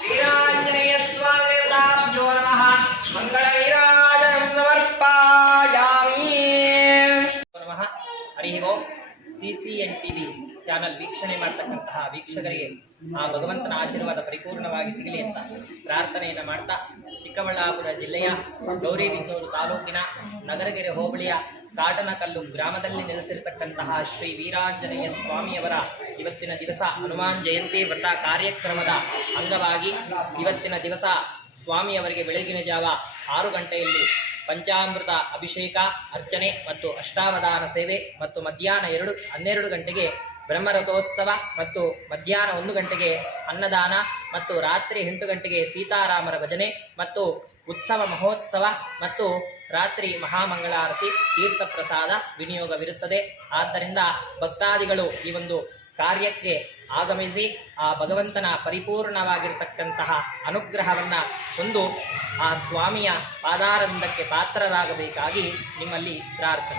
वीरांजनेय स्वामी देवताभ्यो नमः मंगलवीराजनं समर्पयामि नमः हरि ओम CCN TV ಚಾನಲ್ ವೀಕ್ಷಣೆ ಮಾಡತಕ್ಕಂತಹ ವೀಕ್ಷಕರಿಗೆ ಆ ಭಗವಂತನ ಆಶೀರ್ವಾದ ಪರಿಪೂರ್ಣವಾಗಿ ಸಿಗಲಿ ಅಂತ ಪ್ರಾರ್ಥನೆಯನ್ನು ಮಾಡ್ತಾ ಚಿಕ್ಕಬಳ್ಳಾಪುರ ಜಿಲ್ಲೆಯ ಗೌರಿಬಿದನೂರು ತಾಲೂಕಿನ ನಗರಗೆರೆ ಹೋಬಳಿಯ ಕಾಟನಕಲ್ಲು ಗ್ರಾಮದಲ್ಲಿ ನೆಲೆಸಿರತಕ್ಕಂತಹ ಶ್ರೀ ವೀರಾಂಜನೇಯ ಸ್ವಾಮಿಯವರ ಇವತ್ತಿನ ದಿವಸ ಹನುಮಾನ್ ಜಯಂತಿ ವ್ರತ ಕಾರ್ಯಕ್ರಮದ ಅಂಗವಾಗಿ ಇವತ್ತಿನ ದಿವಸ ಸ್ವಾಮಿಯವರಿಗೆ ಬೆಳಗಿನ ಜಾವ 6 ಗಂಟೆಯಲ್ಲಿ ಪಂಚಾಮೃತ ಅಭಿಷೇಕ ಅರ್ಚನೆ ಮತ್ತು ಅಷ್ಟಾವಧಾನ ಸೇವೆ ಮತ್ತು ಮಧ್ಯಾಹ್ನ 12 ಗಂಟೆಗೆ ಬ್ರಹ್ಮರಥೋತ್ಸವ ಮತ್ತು ಮಧ್ಯಾಹ್ನ 1 ಗಂಟೆಗೆ ಅನ್ನದಾನ ಮತ್ತು ರಾತ್ರಿ 8 ಗಂಟೆಗೆ ಸೀತಾರಾಮರ ಭಜನೆ ಮತ್ತು ಉತ್ಸವ ಮಹೋತ್ಸವ ಮತ್ತು ರಾತ್ರಿ ಮಹಾಮಂಗಳಾರತಿ ತೀರ್ಥ ಪ್ರಸಾದ ವಿನಿಯೋಗವಿರುತ್ತದೆ. ಆದ್ದರಿಂದ ಭಕ್ತಾದಿಗಳು ಈ ಒಂದು ಕಾರ್ಯಕ್ಕೆ ಆಗಮಿಸಿ ಆ ಭಗವಂತನ ಪರಿಪೂರ್ಣವಾಗಿರತಕ್ಕಂತಹ ಅನುಗ್ರಹವನ್ನು ಹೊಂದು ಆ ಸ್ವಾಮಿಯ ಪಾದಾರವಿಂದಕ್ಕೆ ಪಾತ್ರರಾಗಬೇಕಾಗಿ ನಿಮ್ಮಲ್ಲಿ ಪ್ರಾರ್ಥನೆ.